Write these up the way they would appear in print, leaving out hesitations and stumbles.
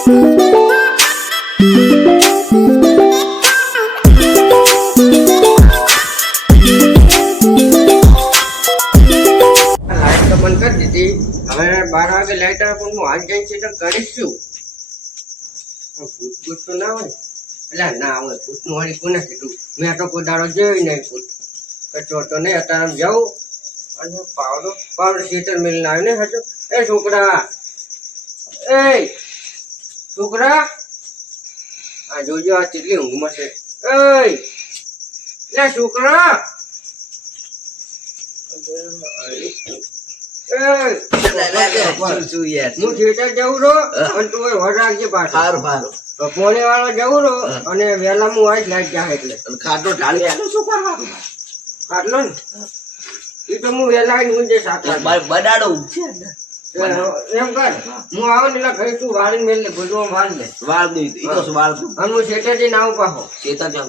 બંધ કરી દીધી. હવે 12 વાગે લાઈટ આવે પણ હું હાલ જઈને સેટલ કરીશ શું? ભૂત તો ના હોય એટલે ના હોય ભૂતનું વળી કોને કીધું? મેં તો કોઈ દાડો જોયું નહીં ભૂત કચો તો નહીં. અત્યારે જાઉં અને પાવડો સેટલ મેળીને આવ્યો ને હજુ. એ છોકરા આ જોજો આ કેટલી ઊંઘમાં છે. એ છોકરા હું થિયેટર જવું રહો અને તું વડ રાખજે પાછો. પોણે વાળા જવું રહો અને વહેલા હું આવીશ લાઈટ જાય એટલે ખાટલો ઢાળી શું કરવાનું? ખાટલો ને એ તો હું વહેલા આવીને હું જે સાથે બડાડો એમ કર હું આવો ને એટલે ઘરે તું વાળીને મેળ લે બધું વાળ લે વાળ નહીં વાળ અને હું સેટર જઈને આવું પાછો. ચેતન જાવ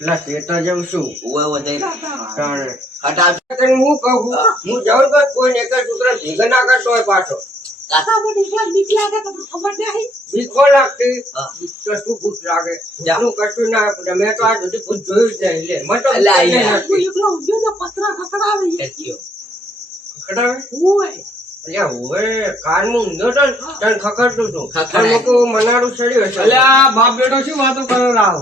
એટલે સેટર જવું શું હું હું કહું હા. હું જાઉં તો કોઈ એક જ છોકરા ભેગા ના કરતો હોય પાછો. બીકો લાગતી બીક તો શું ભૂત લાગે ભૂતનું કશું ના પડે. મેં તો આ બધું ભૂત જોયું જ નહીં. લે મને તો બાપ બેટો શું વાતો કરો રાવ?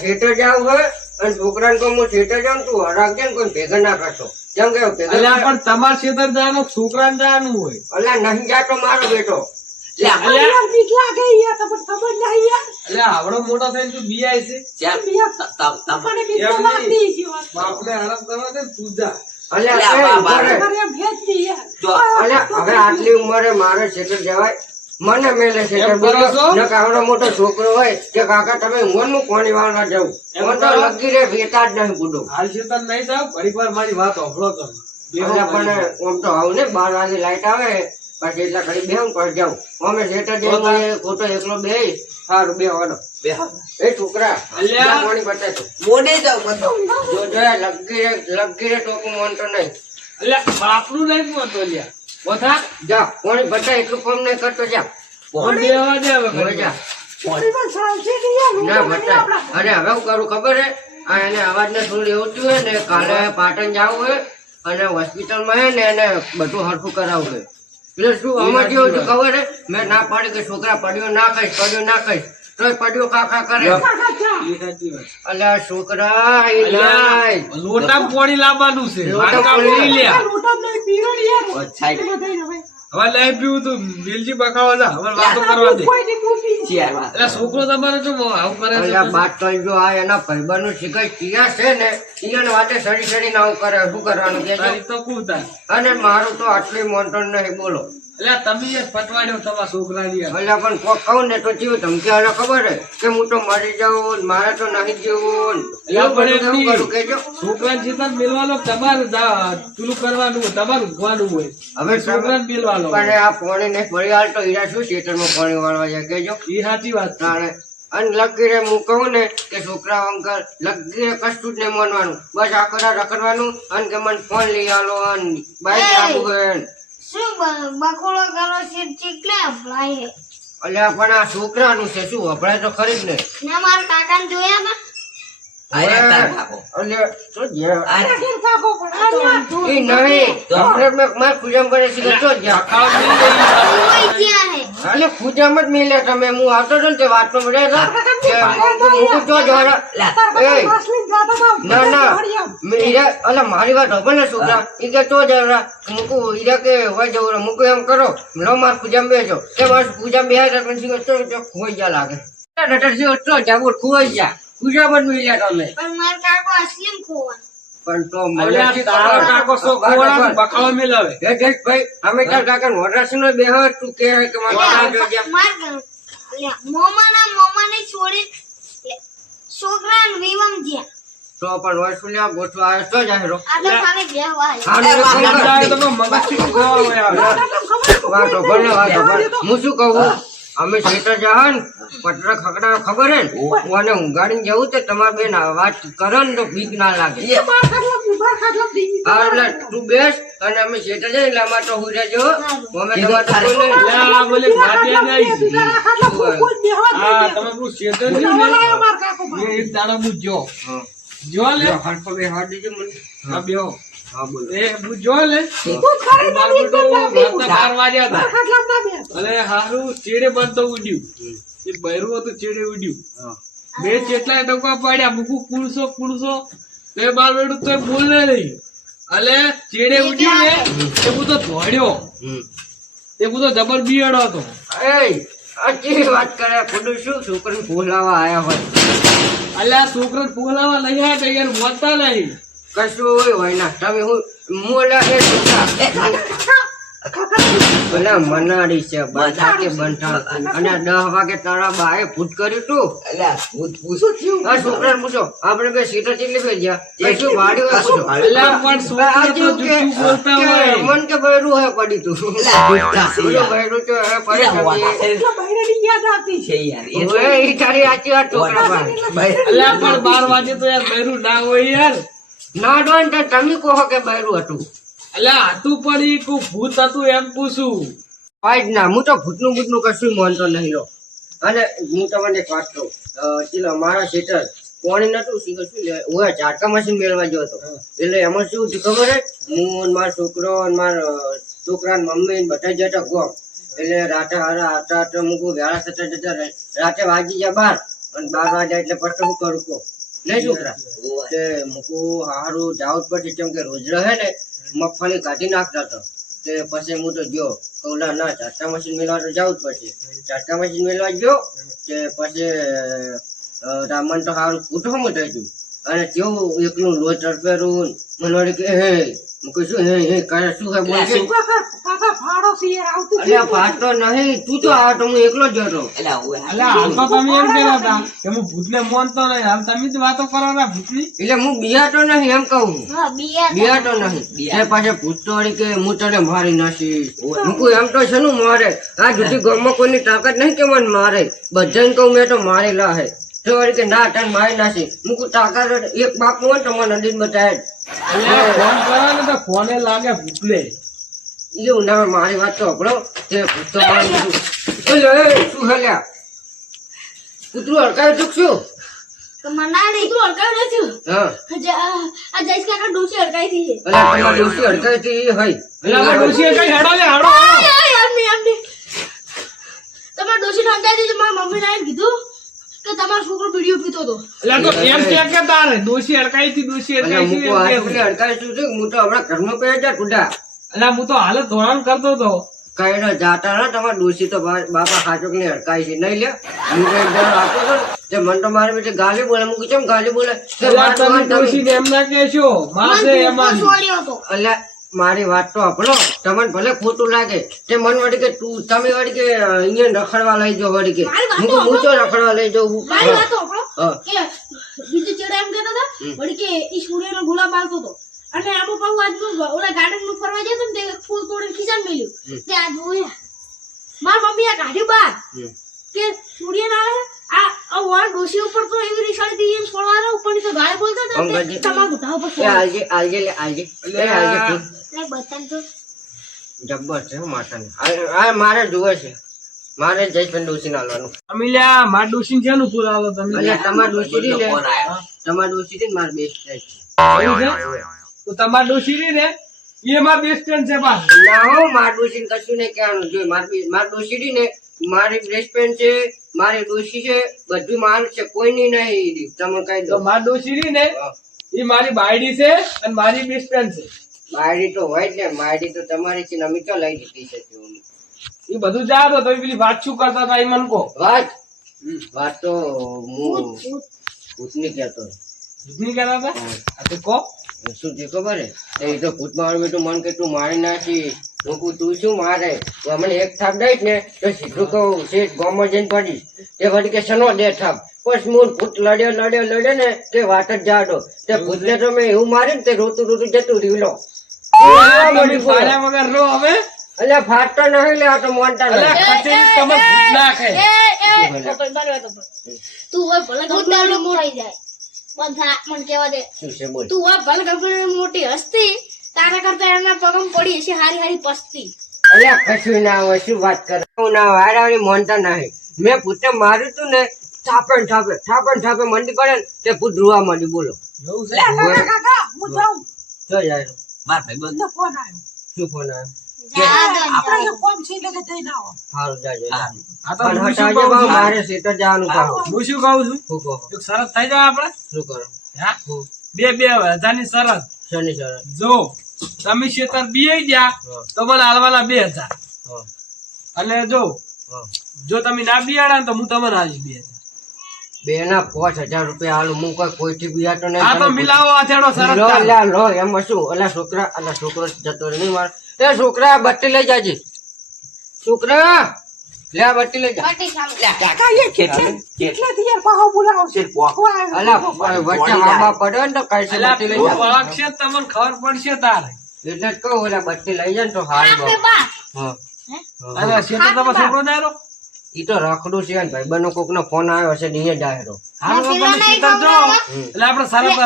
થિયેટર જાવ હોય અને છોકરાને કહું હું થિયેટર જાઉં તું હરાગજે ને કોઈ ભેગા ના કરશો. કેમ કે પણ તમારે ખેતર જવાનું છોકરાને જવાનું હોય. અલ્યા નહીં જાતો મારો બેટો. એટલે આવડો મોટો થઈને તું બિયાય છે બાપને આરામ કરવા દે તું જા. હવે આટલી ઉંમરે મારે ખેતર જવાય? મને મેલે છે આવડો મોટો છોકરો હોય કે કાકા તમે ઊંઘનું પાણી વાળવા જવું મને તો લગી રે વેતા જ નહીં બુડો. હાલ ખેતર નહીં જાવ ઘડીક વાર મારી વાત સાંભળો તમે. પણ આમ તો આવું ને 12 વાગે લાઈટ આવે પછી એટલા ઘડી બેહું પર જાઉં. અમે સેટર જઈને ખોટો એકલો બે સારું બે વાળો એ છોકરા પાણી બતાતો મોડે જાવ બધો જો લગી રે ટોકું માનતો નહીં. એટલે બાપનું નહીં મોતો લ્યા બોથા જા પાણી બતાય એટલું કામ નહીં કરતો. જા ફોન દેવા દે હવે હવે જા ના બતાય. અરે હવે હું કરું ખબર હે આ એને અવાજ ને થોડું એવું થયું હોય ને કાલે પાટણ જવું હોય અને હોસ્પિટલમાં હે ને એને બધું હરખું કરાવવું હોય. એટલે શું આમાં જેવું હતું ખબર હે મેં ના પાડી કે છોકરા પડ્યો ના કહીશ તો પડ્યો કાકા કરે. અલ્યા છોકરા એ લાય લોટા પાણી લાવવાનું છે હવે લઈ પીવું તું બિલજી બકાવા જા હવે વાતો કરવા દે. એટલે છોકરો તમારે શું આવું કરે છે? બાત તો જો આ એના ભાઈબંધનું શિકાય કિયા છે ને કિયાને વાતે સડી આવું કરે શું કરવાનું કે તારી તો કુતા અને મારું તો આટલી મોટો નહીં બોલો. એટલે તમે જ પટવાડ્યો તમારા છોકરાની એટલે પણ કોક કહું ને તો જીવ ધમકી હાલે ખબર હે કે હું તો મરી જાઉં મારે તો નહીં જીવવું કેજો. છોકરા ચેતન મેળવાનો તમારે પેલું કરવાનું હોય તમારું ઊંઘવાનું હોય. હવે છોકરાને મેળવાનો પણ આ પાણી ને ફરી હાલ તો હીરા શું થિયેટરમાં પાણી વાળવા જાય કેજો. એ સાચી વાત છે. તાણે અને લગી રે હું કહું ને કે છોકરા અંકલ લગી રે કશું જ નહીં માનવાનું બસ આખો રાત રખડવાનું અને કે મને ફોન લઈ આલો અને બાઈક આપવું હોય. શું બકોળો કરો છે ચીકલે અપલાય હે? અલ્યા પણ આ છોકરાનું છે શું વપરાય તો ખરી જ ને. ના મારા કાકાને જોયા માં ખુજામ જ મિલે તમે હું આવતો હતો ને વાત તો મળ્યા હતા મારી વાત હવે ને છોકરા એ કે તો જરા મૂકું હીરા કે હોય જવું મૂકું એમ કરો લો માર ખુજામ બેસો કે મારે ખુજામ બે ખોઈ જા લાગે ખોઈ જા ખુજામ જ મિલ્યા તમે પણ મારા કાકો અસલીમ ખોવા પણ તો તારો કાકો શું ખોવાના બખાવા મેલાવે ભાઈ અમે તાર કાકા વરરાશી નો બેહ તું કે મોમાને છોડી છોકરા વિવમ જ્યાં તો પણ વસુલિયા ગોઠવા આવ્યો તો જાહેરો આ તો ખાલી બેહવા હું શું કહું અમે થિયેટર જા ને પટરા ખકડા ખબર હે ને મને ઊંઘાડીને જવું તો તમારે બેન વાત કરે ને તો બીક ના લાગે હા એટલે તું બેસ અને અમે થિયેટર જઈએ એટલે અમારે તો હું રહેજો અમે તમારે તો કોઈ નહીં. એટલે આ બોલે ગાડી આવી. હા તમે પેલું શેટર રહ્યું ને એ એક દાડો હું જો હા. જો લે હરખો બે હાથ દીજો મને. આ બેહો હા બોલો. એ હું જો લે મારું બેટું રાતના 12 વાગ્યા હતા અને હારું ચેડે બંધ તો ઉડ્યું એ બૈરું હતું ચેડે ઉડ્યું હા. બે જેટલા ડોકા પાડ્યા મૂકું કુણસો તો એ બાર બેડું તો બોલે નહીં એટલે ચેડે ઉડ્યું ને એ બધો ધોડ્યો હમ. એ બધો જબર બિયડો હતો એય, આ કેવી વાત કરે ખુદું શું છોકરીને બોલાવા આયા હોય એટલે આ છોકરા બોલાવા લઈ આવ્યા તો યાર મોતા નહીં કશું હોય ના તમે હું એટલે એ છોકરા પેલા મનાડી છે બધા કે બંઠા અને 10 વાગે તારા બાએ ભૂત કર્યું તું અલ્યા ભૂત પૂછો થયું આ છોકરાને પૂછો આપણે બે સીટર ચીલી પે ગયા કશું ભાડ્યું હોય પૂછો એટલે પણ છોકરા આ તો જેવું કે જુઠ્ઠું બોલતા હોય મન કે ભર્યું હે પડી તું અલ્યા ભૂતતા છે બોલો યાર. ભર્યું તો હે પડી છે યાર એ ઓએ ઈ તારી આચી વાત છોકરા ભાઈ એટલે પણ 12 વાગે તો યાર બૈરું ના હોય યાર ના ડોન તો તમે કહો કે ભર્યું હતું એટલે હતું પણ ઈ કોઈ ભૂત હતું એમ પૂછું આજ ના હું તો ભૂતનું કશું માનતો નહીં લો અને હું તમને એક વાત કહું ચલો મારા સીટર કોણી નતું શું લે હું ઝાટકા મશીન મેળવા ગયો હતો એટલે એમાં શું થયું ખબર હે હું ને મારો છોકરો ને મારા છોકરા મમ્મી ને બધા જતા ગો એટલે રાતે હારા આટા મૂકું વેળા થતા જતા રહે રાતે વાગી ગયા 12 અને 12 વાગ્યા એટલે પછી શું કરું કહો નહીં છોકરા તે મૂકું હારું જાવ જ પડશે કેમ કે રોજ રહે ને મગફળી કાઢી નાખતા હતો તે પછી હું તો ગયો કૌલા ના ઝાટકા મશીન મેળવા તો જવું જ પડશે ઝાટકા મશીન મેળવા ગયો તે પછી રામન તો સારું કુટુંબ થઈ ગયું અને કેવું એકલું લોટ તડપેરું મને વળી કે હે હું કહું શું હે કરે શું હે બોલ અલ્યા ફાટતો નહીં તું તો આ તો હું એકલો જ હતો અલ્યા ઓય એટલે હાલ તો તમે એમ કહેતા હતા કે હું ભૂતને માનતો નહીં હાલ તમે જ વાતો કરવાના ભૂતની એટલે હું બિયાતો નહીં એમ કહું બિયાતો નહીં તે પાછે પૂછતો વળી કે હું તને મારી નાખીશ હું કહું એમ તો છે નું મારે આ જુદી ગામમાં કોઈની તાકાત નહીં કે મને મારે બધાને કહું મેં તો મારેલા હે તો વળી કે ના તને મારી નાખી હું કહું તાકાત એક બાપ હોય ને તો મને નદીને બતાવે એટલે ફોન કરો ને તો ફોને લાગે ભૂતલે એવું ના મારી વાત તો હપડો તે પૂછતો મારી દીધું શું હેલ્યા કૂતરું હડકાયું તું શું હા અલા તમારી ડોશી હડકાઈ હતી એ હોય એટલે આપણે ડોશીએ કઈ હેડો લે હેડો તમારા ડોશી સમજાય દીધું મારા મમ્મી ને કીધું કે તમારો છોકરો બીડીઓ પીતો હતો એટલે તો એમ કે તારે ડોશી અડકાઈ હતી ડોશી અલા અડકાઈ મૂકો આ હતી પેલી હડકાઈ શું છે હું તો હમણાં ઘરમાં પે જા ટુડા એટલે હું તો હાલ જ ધોરણ કરતો હતો કઈ જાતા ના તમારા ડોશી તો બાપા ખાચોક ની હડકાઈ છે નહીં લે હું કઈ ડર આપતો હતો તે મન તો મારી બેટી ગાલી બોલે મૂકી કેમ ગાલી બોલે એટલે તમે ડોશીને એમ ના કહેશો માસે એમાં છોડ્યો હતો અલ્યા મારી વાત તો આપણો તમને ભલે ખોટું લાગે તે મન વળી કે તું તમે વળી કે અહીંયા રખડવા લઈ જાઓ વળી કે મારી વાત હું તો તો રખડવા લઈ જાઉં મારી વાત સાંભળો હા. કે બીજું ચેડા એમ કહેતા હતા વળી કે ઈ સૂર્યનો ગુલાબ આવતો હતો અને આમાં પાછું આજનું ઓલા ગાર્ડન માં ફરવા જતો ને તે ફૂલ તોડીને ખીચામાં મેલ્યું તે આ જોયા મારી મમ્મી આ કાઢ્યું બહાર કે સૂર્ય ના આવે આ વાળ ડોશી ઉપર તો એવી રીસાડી દી એમ છોડવાના ઉપરની તો ગાય બોલતા હતા અંબાજી. તે તમારા મોઢા ઉપર એ આલજે આલજે લે આલજે લે આલજે તું. લાય બતાન તો જબ્બર છે હો માતાને આ મારે જોવે છે મારે જયપન ડોસી નાલવાનું અમીલ્યા માર ડોશીને શેનું ફૂલ આવો તમે અલ્યા તમાર ડોસી રી ને ફોન આયો. તમાર ડોસી રી ને માર બેસ્ટ ફ્રેન્ડ છે એવું છે તો તમાર ડોશી રહી ને એ માર બેસ્ટ ફ્રેન્ડ છે પાછ ના હો માર ડોસી ને કશું નહીં કહેવાનું જોઈએ માર ડોસી રી ને મારી બેસ્ટ ફ્રેન્ડ છે મારી ડોસી છે બધું મારું છે કોઈની નહીં તમે કહી તો દો માર ડોશી રહી ને એ મારી બાયડી છે અને મારી બેસ્ટ ફ્રેન્ડ છે મારી તો હોય જ ને મારી તો તમારી છે ને અમે તો લઈ દીધી છે તેઓની. એ બધું જા તો તમે પેલી વાત શું કરતા હતા એ મને કહો વાત તો હું ભૂતની કહેતો ભૂતની કહેતા હતા આ તો કહો શું થયું ખબર હે એ તો ભૂત મારું બેટું મન કે તું મારી નાખી હું કહું તું શું મારે તો મને એક થાપ દઈશ ને તો સીધું કહું શેઠ ગામમાં જઈને પડીશ તે વળી કે શનો દે થાપ પછી હું ભૂત લડ્યો ને તે વાત જ જાડો તે ભૂતને તો મેં એવું માર્યું ને તે રોતું જતું રહ્યું લો પાડ્યા વગર રો હવે અલ્યા ફાટતો નહીં લે આ તો મોનતા અલ્યા નહીં ખસેડી તમે ભૂત નાખે. તું હોય ભલે કંપની મોટી જાય બધા મને કેવા દે શું છે બોલ તું હોય ભલે કંપની મોટી હસ્તી તારા કરતા એના પગમ પડી હશે હારી હારી પસ્તી અલ્યા કશું ના હોય શું વાત કરે હું ના વારાવની મોનતા નહીં મેં પૂતે માર્યું તું ને થાપે મંડી પડે ને તે પૂત ધ્રુવા માંડી બોલો એવું છે? જો જાય માર ભાઈબંધનો ફોન આવ્યો. શું ફોન આવ્યો આપણે કોમ છે એટલે કે જઈ ના આવો. સારું જાજો આ તો પણ હું શું હટાવજે કહું બહુ છું? મારે સીટર જવાનું કામ હું શું કહું છું? શું કહો એક શરત થઈ જાય આપણે શું કરો હા? 2,000 શરત. શનિ શરત જો તમે શેતર બી ગયા તો મને હાલવાના 2,000 હા અને જો તમે ના બિયાડા ને તો હું તમને હાલીશ 2,000. બે ના 5,000 રૂપિયા હાલું હું કોઈથી બિયાતો નહીં આ તો મિલાવો અથેડો શરત લો ચાલુ. લ્યા લો એમાં શું છોકરો જતો રહે નહીં માર એ છોકરા બત્તી લઈ જાજે છોકરા લે આ બત્તી લઈ જા બટી સામે કાકા એ કેટલાથી યાર પાહો બોલાવશે પોકવા આવ્યો. અલા વચ્ચે મામા પડે ને તો કઈ છે અલ્યા બત્તી લઈ તું જા વળગશે તો તમને ખબર પડશે તારે. એટલે જ કહું ઓલા બત્તી લઈ જાય ને તો હારું આપે બા. બા હા અને શેતર તમારો છોકરો જાય ઈ તો રખડું છે ને ભાઈ બનો કોક નો ફોન આવ્યો હશે ને અહીંયા જાય રહ્યો. હાલો તમે શેતર જો એટલે આપણે શરત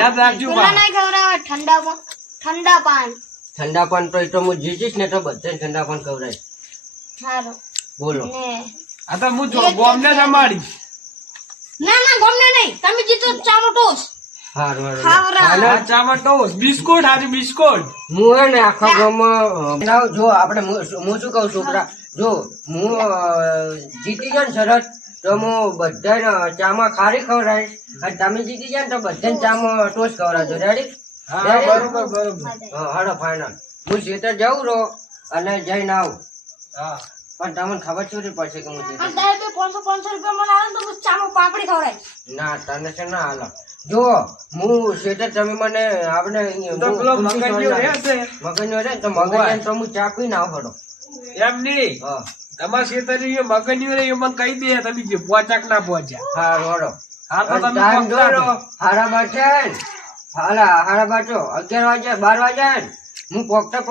યાદ રાખજો પેલા બા. નહીં ખવડાવે ઠંડા પાન ઠંડા પાન તો ઈ તો હું જીતીશ ને તો બધાને ઠંડા પાન ખવડાય સારું બોલો ને આ તો હું ગોમને જમાડી. ના ગમને નહીં તમે જીતો ચાનો ટોસ હારું હારું ખાવરા. આ ચામાં ટોસ બિસ્કુટ હાજી બિસ્કુટ. હું હે ને આખા ગામમાં જો આપણે હું શું કહું છોકરા જો હું જીતી જાય ને શરત તો હું બધાને ચામાં ખારી ખવડાવીશ અને તમે જીતી જાય ને તો બધાને ચામાં ટોસ ખવડાવજો રેડી હા બરોબર. હાડો ફાઈનલ હું શેતર જાઉં રહો અને જઈને આવું હા પણ તમને ખબર ચોરી પડશે કે હું અને જીતી તારે તો 500 રૂપિયા મને આવે ને તો હું ચાનો પાપડી ખવડાવીશ ના તને છે ના હાલો જો હું શેતર તમે મને આપણે તો પેલો મગજનો રહે છે. મગજનો રે તો મગજ તો હું ચા પી ના પડો એમ નહીં હા તમારા શેતરી મગન્યું રે એ મને કહી દે તમે જે પહોંચાક ના પહોંચ્યા. હા રોડો હા તો તમે ટાઈમ પહોંચતા જોડો છો. હારા બાર છે ને હારા બાર છો 11 વાગે 12 વાગ્યા ને હું પોકતા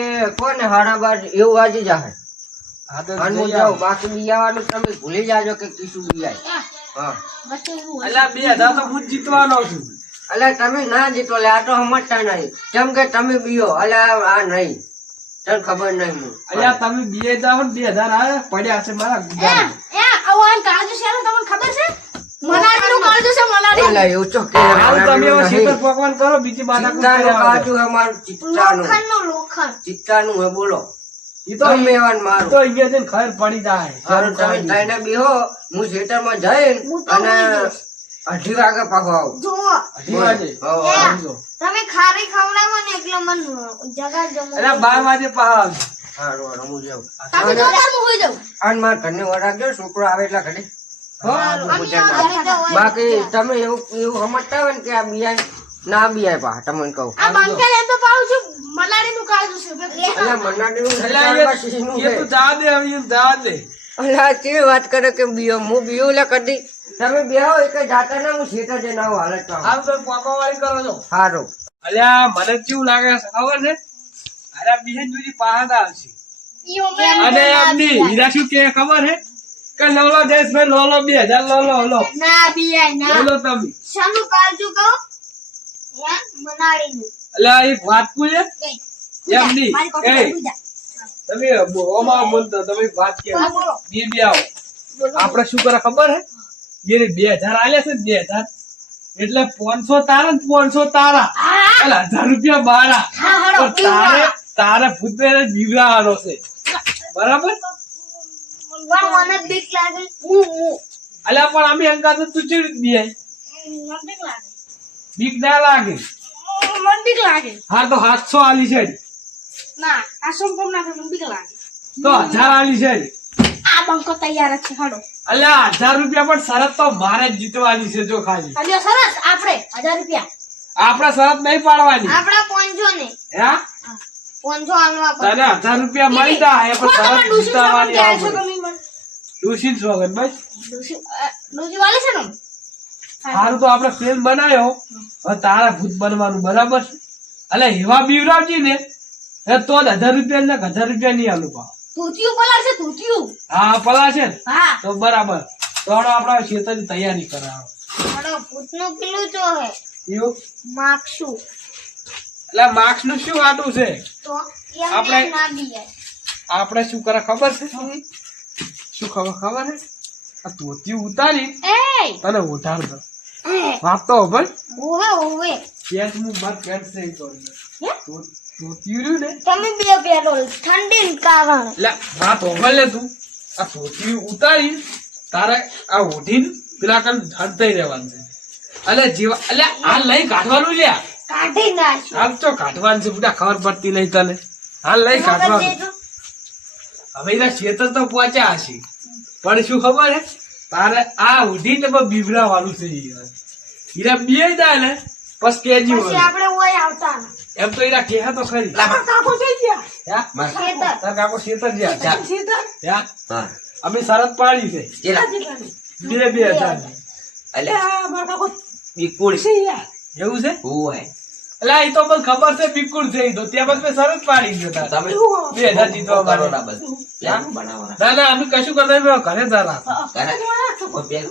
એ કોને હારા બાર એવું વાજી જાય હા તો અને હું જઈ જાઉં આવો. બાકી બિયાવાનું તમે ભૂલી જાજો કે કીશું બિયાય હા વચ્ચે એવું હોય. અલ્યા 2,000 તો હું જ જીતવાનો છું. એટલે તમે ના જીતો લે આ તો સમજતા નહીં કેમ કે તમે બીયો એટલે આ નહીં તને ખબર નહીં હું અલ્યા તમે 2,000 આવે પડ્યા છે મારા ગુજારા. આવો આમ કાળજુ છે ને તમને ખબર છે મલાડીનું કાળજુ છે મલાડી એટલે એવું તો કે હાલ તમે એવો શેતર પકવાન કરો બીજી માથાકૂટ ચિત્તાનું કર્યા કાજુ વગર. હે મારું ચિત્તાનું લોખંડ ચિત્તાનું હે બોલો ઈ તો તમે એવાનું ઈ મારું તો અહીંયા જઈને ખબર પડી જાય. સારું તમે થઈને બેહો હું થિયેટરમાં જઈને હું તો અને હોઈ જઈશ. 2:30 વાગે પાછો આવું જુઓ અઢી વાગે. હો, હો. સમજો. તમે ખારી ખવડાવો ને એટલે મન જગા જમો અલ્યા 12 વાગે પાછા આવજો. હારું, હારું, હું જાઉં. તમે જો તાર હું હોઈ જાઉં અને મારા ઘરને વરાગજો છોકરો આવે એટલે ઘડી અમે આ બાકી તમે એવું સમજતા હોય ને કે આ બિયાય ના બિયાય પા તમને કહું આ બંકેલ એમ તો પાઉં છું મલાડીનું કાળજુ છે એટલે મનાડીનું અલ્યા સરકારમાં શીશીનું એ છે. તું જા દે હવે એમ જા દે. અલ્યા કેવી વાત કરે કે બીયો હું બીયો લે કદી તમે બેહો એક જાતા ના હું સીધા જઈને આવું હાલત પાઉં. હાલ તો પાકવાવાળી કરો છો. હારું અલ્યા મને કેવું લાગે છે ખબર છે અરે બિહેન જોજી પહાડ આવશે અને એમની હીરા શું કે ખબર છે કે લોલો જયેશભાઈ લોલો 2,000 લો ના બિયાય ના લો તમે. શાનું કાળજુ કહો યા મનાડીનું અલ્યા એક વાત પૂછે એમની મારી કોઠી એ પર જા તમે ઓમાં બોલતો તમે એક વાત કે હા, બોલો. બે આવો આપણે શું કરે ખબર હે એને 2,000 આલ્યા છે ને 2,000 એટલે 500 તારા ને 500 તારા એટલે 1,000 રૂપિયા બારા હા, હાલો, પણ તારે ભૂતને જીવડાવવાનો છે બરાબર પણ મને બીક લાગે હું અલ્યા પણ અમે અંગાત તું ચીડી દે મને બીક લાગે બીક ના લાગે મને બીક લાગે હા તો 700 આલી છે ના આ સોમપમ ના મને બીક લાગે તો 1,000 આલી છે આ બંકો તૈયાર જ છે હાડો અલ્યા 1,000 રૂપિયા પણ શરત તો મારે જ જીતવાની છે જો ખાલી અલ્યો સરસ આપણે 1000 રૂપિયા આપણે શરત નહીં પાડવાની આપડા 500 ને હે 500 આલવા તને 1,000 રૂપિયા મળી જાય પણ શરત જીતવાની આવે ડોસી દૂષિત સ્વાગત બસ ડોસી વાલે છે ને સારું તો આપણે પ્લેન બનાવ્યો હવે તારા ભૂત બનવાનું બરાબર છે એટલે એવા બીવરાવજી ને એ તો 1000 રૂપિયા ને 1000 રૂપિયા નહીં આલું ભાવ. ધોતિયું પલાળશે, ધોતિયું. હા પલા છે ને હા. તો બરાબર. તો હાલો આપણા ખેતરની તૈયારી કરાવો. મારો ભૂતનું પેલું જો હે, એવું માગશું. એટલે માર્ક્સ નું શું આટું છે? તો આપણે- એમને ના દીએ. આપણે શું કરે ખબર છે? શું ખબર છે? આ ધોતિયું ઉતારી એય, અને ઉધાર દો. એ, વાત તો ભાઈ ઓવે, ઓવે. પેન્ટ હું માર પેન્ટ છે ઈ કહું છું. હે? ધોતિયું રહ્યું ને તમે બે પહેરો, ઠંડીને કારણે. એટલે વાત હોભળ લે તું. આ ધોતિયું ઉતારી તારે આ ઓઢીને પેલા કન ઝાડતાઈ રહેવાનું છે. એટલે જીવા એટલે હાલ લઈ કાઢવાનું લ્યા. કાઢી નાખ્યું. હાલ તો કાઢવાનું છે બુડા, ખબર પડતી નહીં તને. હાલ લઈ કાઢવાનું. હવે એના ખેતર તો પહોંચ્યા હશે પણ શું ખબર હે તારે આ ઉઢીને બીવડાવવાનું છે. હીરા બે જાય ને પછી કેજી પછી આપણે ઓય આવતા ના. એમ તો હીરા કહે તો ખરી. કાકો થઈ ગયા હ્યા? ખેતર. તાર કાકો ખેતર જ્યાં સીધા હ્યા? હા અમે શરત પાડી છે કેટલાની? 2000 ની. એટલે આ મારા કાકો વિકુળ છે યાર. એવું છે? હોય એટલે એ તો મને ખબર છે બિલકુલ છે. ઈ તો ત્યાં પછી મેં શરત પાડી ગયો તાર. તમે 2000 જીતવા કરો માટે. ના બધું પેલું બનાવવાના. ના ના અમે કશું કરતા નહીં, ઘરે જરા.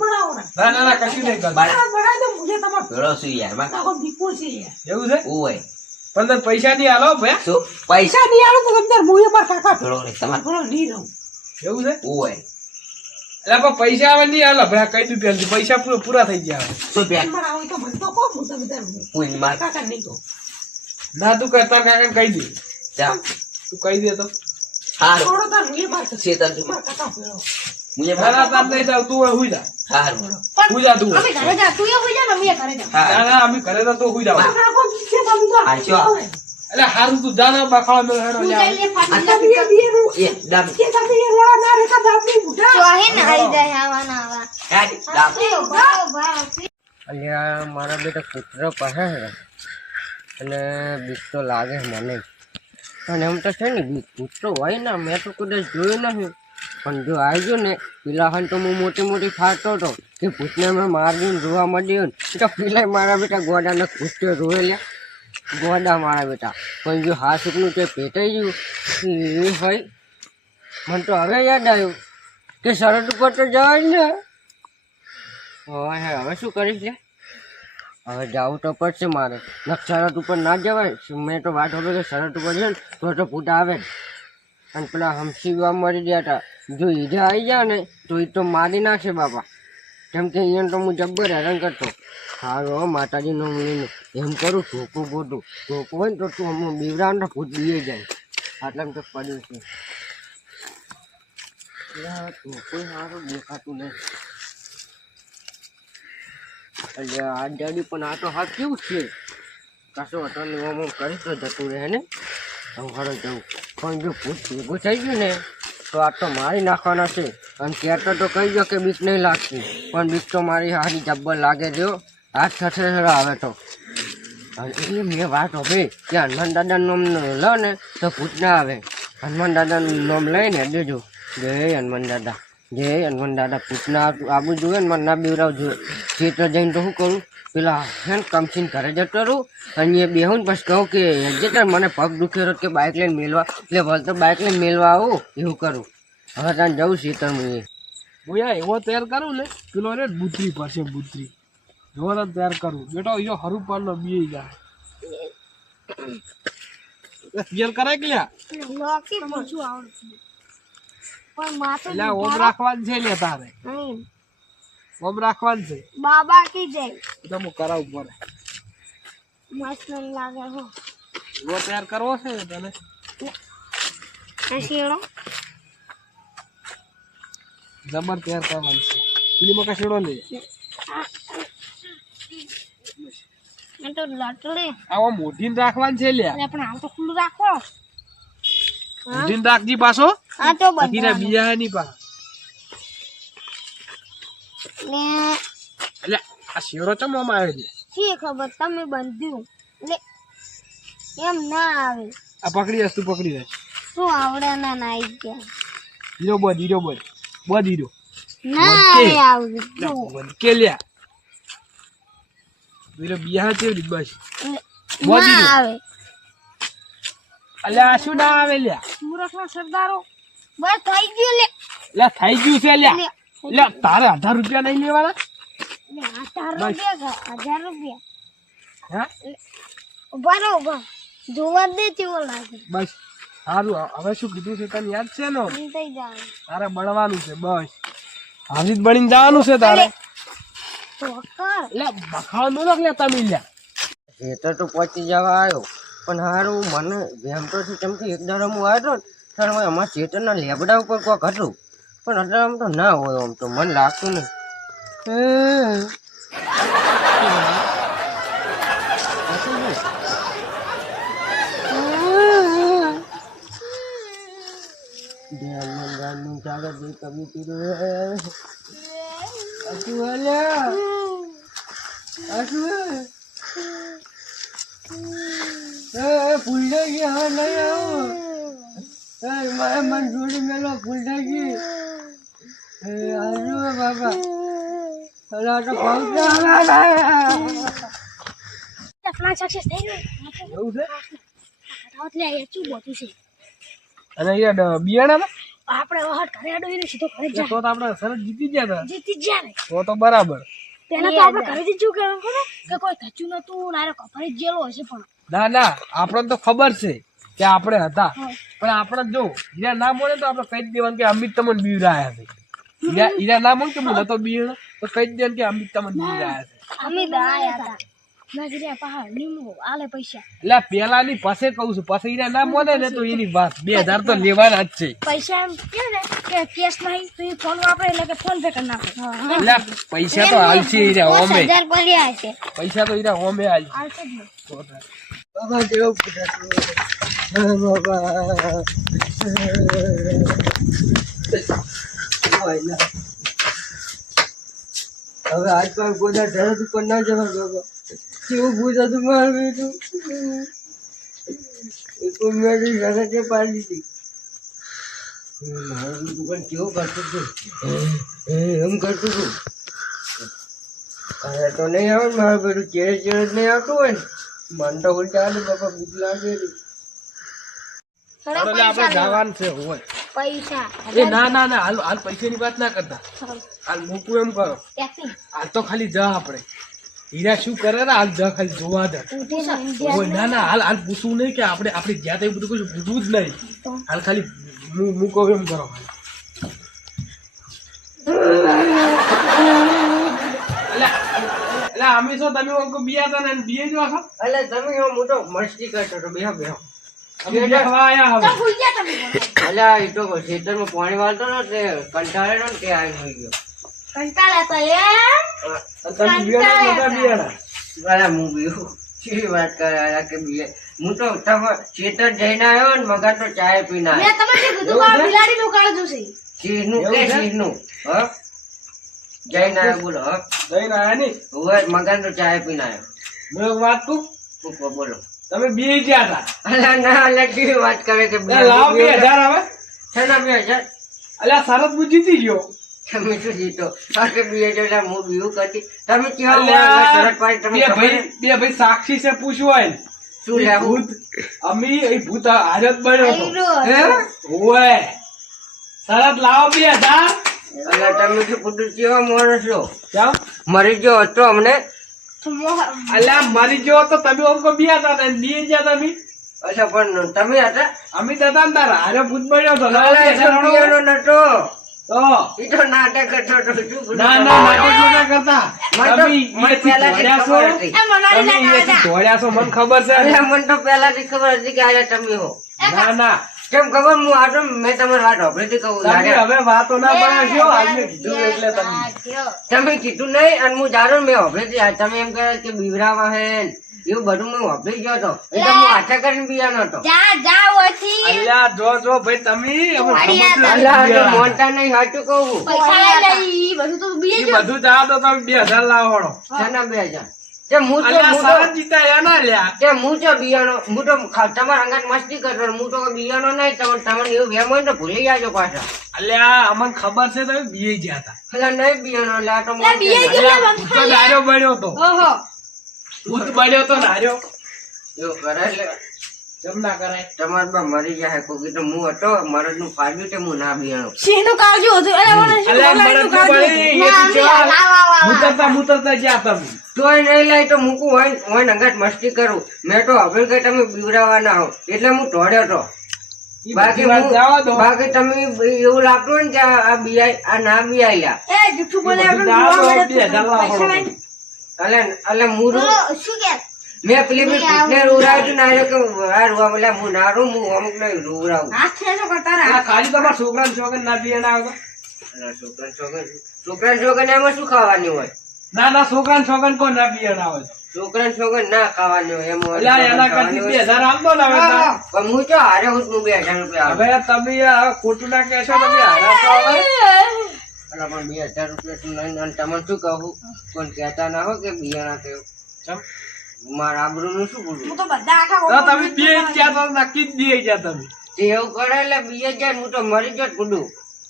બનાવવાના. ના ના ના કશું નહીં કરતા. આ બનાવી દો, મુજે તમારો પેલો શું યાર માં કાકો વિકુળ છે યાર. એવું છે? હોય પણ તને પૈસા નહીં આલો ભયા. શું પૈસા પૈસા નહીં આલું તો તમને મુજે મારા કાકા પેલો રે તમારે પેલો નહીં રહું. એવું છે? હોય એટલે પણ પૈસા આવે નહીં આલો ભયા, કહી દઉં પહેલથી. પૈસા પૂરા થઈ ગયા હવે. શું પેન મારા હોય તો મને તો કહો, હું તમે તાર કોઈ માર કાકા નહીં કહું. ના તું કરતા કાકા કહી દે. જા તું કહી દે તો. સારું થોડો તાર મુજે મારા શેતર તું મારા કાકા પેલો. મુજે ના ના તાર નહીં જાવ, તું હુઈ જા. સારું પણ હુઈ જા તું. અમે ઘરે જા, તું એ હોઈ જા ને અમે ઘરે જા. ના ના અમે ઘરે તો તું હુઈ જાવ. મારા કાકો છે તમે તો આ શું? એટલે હારું તું જા ને બખાડો મેળ હેડો તું લ્યા. જઈને ફાટી તમે જા. એ બીરું એ દમ કે તમે એ લેવા ના રેખા દાબની બુઢા. તો હે ને આવી જાય આવાના આવા. હેડ દમ એ ઉભા, ઉભા. અલ્યા મારા બેટા કૂતરો પાસે છે અને બીક તો લાગે છે મને. પણ એમ તો છે ને બીક કૂતરો હોય ને મેં તો કદાચ જોયું નથી, પણ જો આવી ગયો ને પેલા હન તો હું મોટી મોટી ફાટતો હતો કે ભૂતને મેં મારીને રોવા માંડ્યો ને તો પેલા મારા બેટા ગોડાને કૂતરો રોવે લ્યા. ગોડા મારા બેટા. પણ જો હા સુકનું તે પેટાઈ ગયું એ હોય. મને તો હવે યાદ આવ્યું કે શરત ઉપર તો જવાય જ ને. હવે શું કરીશ લે? હવે જવું તો પડશે મારે. શરત ઉપર ના જવાય. મેં તો વાત હવે કે શરત ઉપર છે ને તો ફૂટા આવે જ. અને પેલા હમસી મરી ગયા હતા, જો ઈજા આવી જાય ને તો એ તો મારી નાખશે બાપા. કેમ કે અહીંયા તો હું જબ્બર હેરાન કરતો. હારો માતાજીનું લઈને એમ કરું ધોકું ગોતું. ધોકું હોય ને તો તું અમુક બીવરાને ભૂત બીએ જાય. આટલામાં તો પડ્યું છે. ધોકું સારું દેખાતું નહીં. એટલે આ જાડી પણ આ તો હાથ કેવું છે? કશો હતો ને ઓમ કરીશ તો જતું રહે ને. હું ઘરે જવું. પણ જો ભૂત ભેગું થઈ ગયું ને તો આ તો મારી નાખવાના છે. અને કહેતો તો કહી ગયો કે બીક નહીં લાગતી, પણ બીક તો મારી હારી જબ્બર લાગે જો. હાથ થશે આવે તો. અને એ મેં વાત હવે કે હનુમાન દાદાનું નામ લો ને તો ભૂત ના આવે. હનુમાન દાદાનું નામ લઈને દેજો. જય હનુમાન દાદા, જય હનુમાન દાદા. ભૂતના આબુ જોઈએ ને મને ના બીવરાવ જોઈએ. ખેતર જઈને તો શું કરું, પેલા હે ને કમસીને ઘરે જતો રહું અને એ બેહું ને પછી કહું કે જતા મને પગ દુખેલો કે બાઇક લઈને મેળવા, એટલે વળ તો બાઇક લઈને મેળવા આવું એવું કરું. હવે ત્યાં જવું ખેતરમાં એ હું યાર એવો તૈયાર કરું ને પેલો રે બુતરી પડશે બુતરી. એવો તો તૈયાર કરું બેટો. અહીંયા હરું પાડનો બી જાય. તૈયાર કરાય કે લ્યા? લોકી પૂછું આવડતું. પણ માથે એટલે ઓમ રાખવાનું છે લે તારે. નહીં. ઓમ રાખવાનું છે બાબા કી જય. તો હું કરાવું પડે. મસ્ત લાગે હો. એવો તૈયાર કરવો છે ને તને? કશેડો જબર તૈયાર કરવાનું છે. પેલીમાં કશેડો લે. એ તો લટલે. આવા મોઢીને રાખવાનું છે લ્યા. અરે પણ હાલ તો ખુલ્લું રાખો. મોઢીને રાખજી પાછો. આ તો બાકીના બધા બીજા ની પા. ને એટલે આ શેરો ચમવામાં આવે છે. શી ખબર તમે બંધ્યું એટલે એમ ના આવે. આ પકડી વસ્તુ પકડી દે. શું આવડે ના નાઈ ગયા હીરો બધ હીરો બધ બધ હીરો ના આવડે કે લ્યા. હીરો બિહાર છે બસ. ના આવે. અલ્યા આ શું ના આવે લ્યા મૂર્ખના સરદારો બસ થઈ ગયું લે લ્યા થઈ ગયું છે લ્યા લ્યા તારે 1000 રૂપિયા નહીં લેવાના 1000 રૂપિયા હા બરોબર જોવા દે કેવો લાગે બસ સારું હવે શું કીધું છે તને યાદ છે ને થઈ જાય તારે બળવાનું છે બસ હાજી જ બળીને જવાનું છે તારે તો કર એટલે બખાવ ન રાખ લે તમે લ્યા ખેતર તો પહોંચી જવા આવ્યો પણ હારું મને જેમ તો છે કેમ કે એક દાડો હું આવ્યો ને ત્યારે હું અમારા ખેતરના લેબડા ઉપર કોઈક હતું પણ અત્યારે આમ તો ના હોય આમ તો મને લાગતું નહીં ફૂલડા ગઈ હવે નહીં આવો મારે મન જોડી મેલો ફૂલડા ગઈ આજુ બાબા અલા તો પ્લાન સક્સેસ થઈ ગયો એવું છે એટલે એ શું બોતું છે અને યાર બિયાણા આપણે વહટ ઘરે અડવીને સીધો ઘરે તો તો આપણે સરસ જીતી ગયા હતા જીતી જ જાય તો બરાબર પેલા તો આપણે ઘરેથી શું કહેવું ખબર કે કોઈ થચું નતું નારે કફરી જેલો હશે પણ ના ના આપણને તો ખબર છે કે આપણે હતા પણ આપણે જો હીરા ના મળે તો આપણે કહી જ દેવાનું કે અમિત તમને બીવરાયા છે હીરા ના મળે કે હું નતો બીવડો તો કહી જ દેવાનું કે અમિત તમને બીવરાયા છે અમે દાયા હતા નજરિયા પહાડ લીંબુ આલે પૈસા એટલે પેલાની પાસે કહું છું પાસે હીરા ના મળે ને તો એની વાત 2000 તો લેવાના જ છે પૈસા એમ કે ને કે કેશ નહીં તો એ ફોન વાપરે એટલે કે ફોન પે કરી નાખો એટલે પૈસા તો હાલ છે હીરા ઓમે 5000 પડ્યા છે પૈસા તો હીરા ઓમે હાલ છે હાલશે જ નહીં બાબા જેવો હવે આજ પર ગોદા ધરત ઉપર ના જવા બાબા કેવું પૂછા તું માર બેઠું એક મેરી ઘરે પાડી દીધી મારું દુકાન કેવું કરતું હતું એમ કરતું હતું હવે તો નહીં આવે ને મારું બેઠું ચેર ચેર જ નહીં આવતું હોય ને મન તો ઉલટા આવે બાપા બીક લાગે એટલે આપણે જવાનું છે હોય પૈસા એ ના ના ના હાલ હાલ પૈસાની વાત ના કરતા હાલ મૂકું એમ કરો હાલ તો ખાલી જા આપણે હીરા શું કરે ને હાલ જા ખાલી જોવા દે ઓય ના ના હાલ હાલ પૂછવું નહીં કે આપણે જ્યાં તો બધું કશું પૂછવું જ નહીં હાલ ખાલી મૂકો એમ કરો એટલે અમે છો તમે બિયા હતા ને બીએ જો છો એટલે તમે એવો મોટો મસ્તી કરતો હતો બેહો બેહો અમે બેહવા આયા હવે ભૂલ ગયા તમે અલ્યા એ તો ખેતરમાં પાણી વાળતો ને તે કંટાળેલો ને તે આવી હોઈ ગયો કંટાળ્યા તો તમે બિયાણા નતા બિયાણા અલ્યા હું બીયું કેવી વાત કરે અલ્યા કે બીએ હું તો ખેતર જઈને આવ્યો ને મગન તો ચાય પીને મેં આવ્યો તમને કીધું કે આ બિલાડી નું કાળજું છે શીરનું કે શીરનું હ જઈને આવ્યો બોલો હ જઈને આયા નહીં હવે મગન તો ચાય પીને આવ્યો મેં વાત તું બોલો તમે બે ગયા હતા અલ્યા ના અલ્યા કેવી વાત કરે કે લાવ 2000 હવે છેના 2000 અલ્યા સરસ હું જીતી ગયો તમે શું જીતો કે બીએ એટલે હું બીયું કરતી તમે કેવા અલ્યા, શરત પાડી તમે બે ખબર? ભાઈ સાક્ષી છે પૂછવું હોય ને. શું લેવું ભૂત અમી એ ભૂત હાજર બન્યો હતો હે ઓય શરત લાવો 2000 અલ્યા તમે શું પુત્ર કેવા માણસ છો કેમ મરી ગયો હતો અમને અલ્યા મરી ગયો તો તમે ઓમકો બિયા હતા ને બી ગયા તમે અચ્છા પણ તમે હતા અમે તો હતા ને તારા હારે ભૂત બન્યો હતો લાવો અલ્યા, એ તો 2000 પિયાનો નતો તો એ તો નાટક કરતો હતો શું બોલું? ના ના નાટક નતા કરતા મને તો- તમે મને અહીંયાથી પહેલાથી દોડ્યા છો ખબર હતી. એ મનાલી તમે અહીંયાથી દોડ્યા છો મને ખબર છે અલ્યા, મને તો પહેલાથી ખબર હતી કે આયા તમે હો ના ના કેમ ખબર હું આટો મેં તમારી વાત સાંભળી કહું તમે હવે વાતો ના બનાવજો આજ મેં કીધું એટલે તમે તમે કીધું નહીં અને હું જાણો મેં સાંભળી તમે એમ કહે કે બીવરામાં હે ને એવું બધું હું સાંભળી ગયો હતો એટલે હું આશા કરીને બિયાનો હતો જા જા ઓછી અલ્યા જો ભાઈ તમે હવે સમજો. અલ્યા, આ તો મોનતા નહીં સાચું કહું પૈસા લઈ ઈ બધું તો બીએ ઈ બધું જાઓ તો તમે 2000 લાવવાનો શેના 2000 તે હું તો અલ્યા હું તો- સરસ જીતા ના લ્યા તે હું તો બિયાનો હું તો તમારા અંગાત મસ્તી કરતો હું તો કોઈ બિયાનો નહીં તમને એવું વેમ હોય ને તો ભૂલી જાજો પાછા અલ્યા અમને ખબર છે તમે બીએ ગયા હતા એટલે નહીં બિયાનો એટલે આ તો લે બીએ મોનતા. ગયો અલ્યા, ભૂત તો નાર્યો બન્યો હતો ઓહો ભૂત બન્યો તો નાર્યો એવું કરે એટલે કેમ ના કરાય? તમાર બા મરી જાય કોકી તો હું હતો મરદ નું ફાડ્યું તે હું ના બિયાણો. સિંહનું કાળજું હતું. અરે મને શું અલ્યા, મગજનું મરદનું કાળજું. બળી, ના, એ બિચારા વાહ, વાહ, વાહ, વાહ. મુતરતા જ્યાં તમે. તોય નહીં લાય તો મૂકું હોય અંગાત મસ્તી કરું. મેં તો હવે કે તમે બીવરાવાના હો એટલે હું દોડ્યો તો. ઈ બાકી બધી વાત જવા દો. બાકી તમે એવું લાગતું હોય ને કે આ બિયાય આ ના બિયાયલા. એ જુઠ્ઠું બોલે એ બધું આપણે દાડો જોવા મળે તો બે હજાર લાવો. પૈસા લઈને. અલે મુરું બોલો, શું કે? મેં પેલી બી કૂટને રોવરાવ્યું હતું ને આને કે આ રોવા બોલ્યા હું ના રોઉં, હું અમુક ને રોવરાવું. હાથ ખેંચો કરતા આ રહા. ખાલી તમારા છોકરાને છોકરાને ના બિયાણા આવે તો? અલા છોકરાને છોકરાને એમાં શું ખાવાની હોય? ના ના, છોકરાને છોકરાને કોઈ ના બિયાણા આવે તો. છોકરાને ના ખાવાની હોય એમાં અલ્યા, એના કરતી 2000 આલતો ને હવે તાર. પણ હું તો હારે હું 2000 રૂપિયા આપું. હવે તમે આ ખોટું ના કહેશો, તમે હારા તો હવે. અલા પણ 2000 રૂપિયા તું લઈને અને તમને શું કહું કોઈ કહેતા ના હોય કે બિયાણા કેવું ચમ. મારા આબરૂનું શું બોલું? હું તો બધા આખા તો તમે બે જ ગયા તો નક્કી જ બે ગયા તમે. તે એવું કરે એટલે બીજે જાય હું તો મરી જ ગુડું.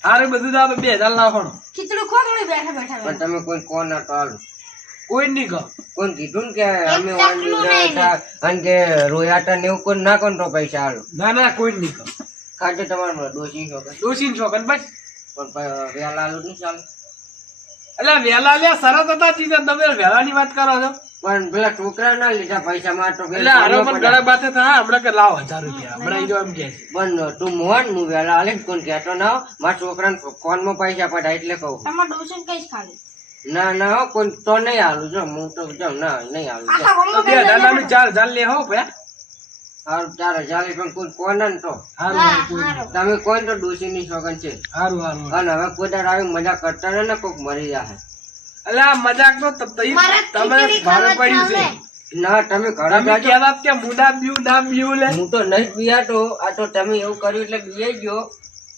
હારે બધું તો આપણે 2000 લાવવાનું. ખીચડું ખો થોડી બેઠા બેઠા પણ તમે કોઈ કોણ ના પાડો કોઈ નહીં કહો. કોણ કીધું ને કે અમે એક વાન ચકલું બીવડા નહીં. હતા અને કે રોયાટા ને એવું કોઈ ના કોણ તો પૈસા આલો ના ના, કોઈ નહીં કહો. ખાતે તમારે દોષી છો કે ડોશીને છોકરાને બસ. પણ વેલા આલું નહીં ચાલે. એટલે વેલા લ્યા સરસ હતા ચીજ, તમે વેલાની વાત કરો છો. પણ પેલા છોકરા ના લીધા પૈસા માં તો એટલે હારો પણ ઘણા બાતે થાય હમણાં કે લાવો 1000 રૂપિયા હમણાં ઈ જો એમ કે છે. પણ તું મોહન હું વેલા આલે કોણ કહેતો ના હો. મારા છોકરાને ફોન માં પૈસા પડાય એટલે કહું તમારે ડોસીને કઈશ ખાલી ના ના હો કોઈ તો નહીં આલું જો હું તો જો ના નહીં આલું જો. આખા તો ગામમાં 2000 લાવી 4000 લે હો ભયા. હારું 4000 પણ કોઈ કોણ ને તો હારું હા, હારું, કોઈ નહીં. હારું. તમે કોઈ તો ડોસી ની છોકન છે હારું હારું. અને હવે કોઈ દાડો આવી મજા કરતા ને ને કોક મરી જાય. એટલે આ મજાક તો મારે તમે ખીચડી ભારે ખાવા પડ્યું છે. ચાલે. ના તમે ઘરે તમે જાજો. કહેતા કે મુડા બીવું ના બીવું લે. હું તો નહીં જ બિયાતો આ તો તમે એવું કર્યું એટલે બિયાઈ ગયો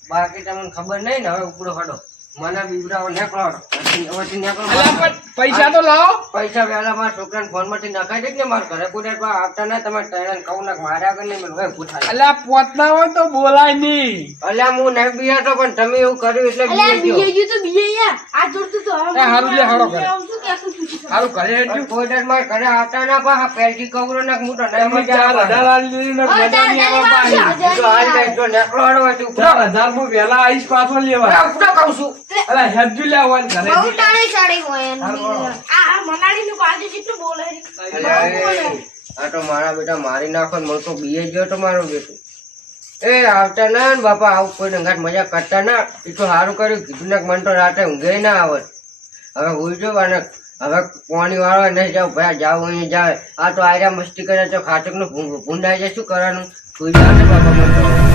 બાકી તમને ખબર નહીં ને હવે ઉપડો હડો મને બીવડાવો નીકળો હવેથી નીકળો. એટલે પણ પૈસા તો લાવો. પૈસા વહેલા મારા છોકરાને ફોન માંથી નખાઈ દે ને મારા ઘરે કોઈ દાડો આવતા ના તમારે તૈયાર કહું ના માર્યા કે નહીં મને પૂછાય. એટલે પોતના હોય તો બોલાય નહીં. અલ્યા હું નહીં બિયાતો પણ તમે એવું કર્યું એટલે અલ્યા બિયાઈ ગયો. બીજે તો બીજે યાર આ જોડતું તો હવે એ હારું લે, હારો કરે. આવું શું કે આખું પૂછી શકું? હારું ઘરે પણ એટલું કોઈ દાડો મારા ઘરે આવતા ના પા પેલથી કવરો ના હું તો નહીં મજા 4000 આવે. આલી દીધી ને હવે મજા નહીં આવવા આવશે. પાછી. જો હાલ નહીં તો નીકળો હળવાથી ઉપડો. 4000 માં વેલા આવીશ પાછો લેવા. અરે ઉપડો કહું છું. અલા હેડજુ લેવા ઘરે બહુ ટાણી સાડી હોય એની. હારું. આ મનાડીનું કાજુ જેટલું બોલે છે. અલ્યા, એ, આ તો મારા બેટા મારી નાખો ને મને તો બીએ ગયો તો મારો બેટો એ આવતા ના ને બાપા આવું કોઈ ડંગાટ મજા કરતા ના એ તો સારું કર્યું કીધું ને મને તો રાતે ઊંઘે ના આવત હવે હું જો અને હવે પાણી વાળવા નહીં જાવ ભાઈ જાવ અહીં જાય આ તો આર્યા મસ્તી કરે તો ખાટક નું ભૂંડાઈ જાય શું કરવાનું સુઈ જાવ ને બાપા મને તો